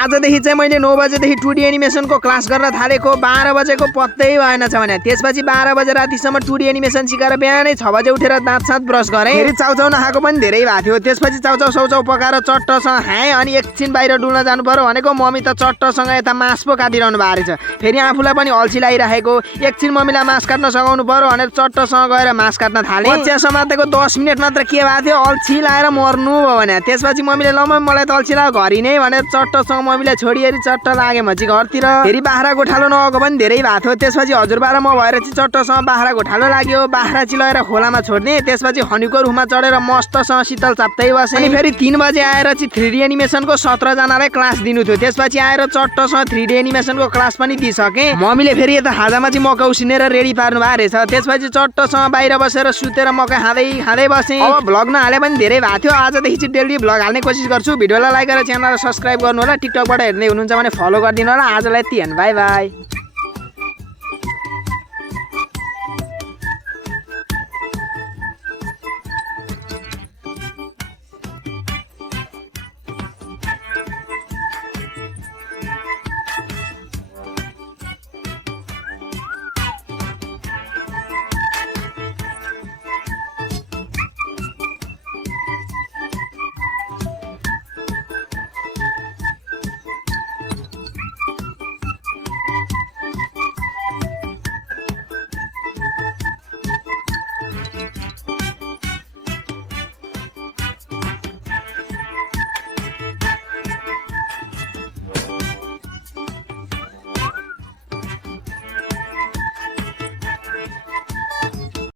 आजदेखि चाहिँ मैले 9 बजेदेखि 2D एनिमेसनको क्लास गर्न थालेको 12 बजेको पत्तै भएन छ भने त्यसपछि 12 बजे रातिसम्म 2D एनिमेसन सिकाएर बिहानै 6 बजे उठेर दाँत साँत ब्रस गरेँ। फेरि चाउचाउ नखाएको पनि धेरै भएको थियो। त्यसपछि चाउचाउ सौचाउ पकाएर चट्टसँग खाएँ अनि एकछिन बाहिर डुल्न जानु पर्यो भनेको मम्मी त चट्टसँग यता मास पो काटिरहनु भएको रहेछ। फेरि आफूलाई पनि अल्छी लागिरहेको एकछिन मम्मीलाई मास काट्न सघाउनु पर्यो भनेर चट्टसँग गएर मास काट्न थालेँ। बच्चा समातेको 10 मिनेट मात्र के भएको थियो अल्छी लाएर मर्नु भयो भने। त्यसपछि मम्मीले ल मलाई त अल्छी लाग्यो घरि नै भनेर चट्टसँग मम्मीलाई छोडिएर चट्ट लागे मची घरतिर। फेरि बाख्रा गोठालो नआएको पनि धेरै भएको थियो। त्यसपछि हजुरबा र म भएर चाहिँ चट्टसँग बाख्रा गोठालो लाग्यो। बाख्रा चिलाएर खोलामा छोड्ने। त्यसपछि हनीको रुखमा चढेर मस्तसँग शीतल चाप्दै बसेँ। अनि फेरि 3 बजे आएर चाहिँ 3D एनिमेसनको 17 जनालाई क्लास दिनु थियो। त्यसपछि आएर चट्टसँग 3D एनिमेसनको क्लास पनि दिइसकेँ। मम्मीले फेरि यता खाजामा चाहिँ मकै उसिनेर रेडी पार्नु भएको रहेछ। त्यसपछि चट्टसँग बाहिर बसेर सुतेर मकै खाँदै बसेँ। अब भ्लग नहाले पनि धेरै भएको थियो। आजदेखि चाहिँ डेली भ्लग हाल्ने कोसिस गर्छु। भिडियोलाई लाइक गरेर च्यानललाई सब्स्क्राइब गर्नु होला। टिकटकबाट हेर्दै हुनुहुन्छ भने फलो गरिदिनु होला। आजलाई यति बाई बाई।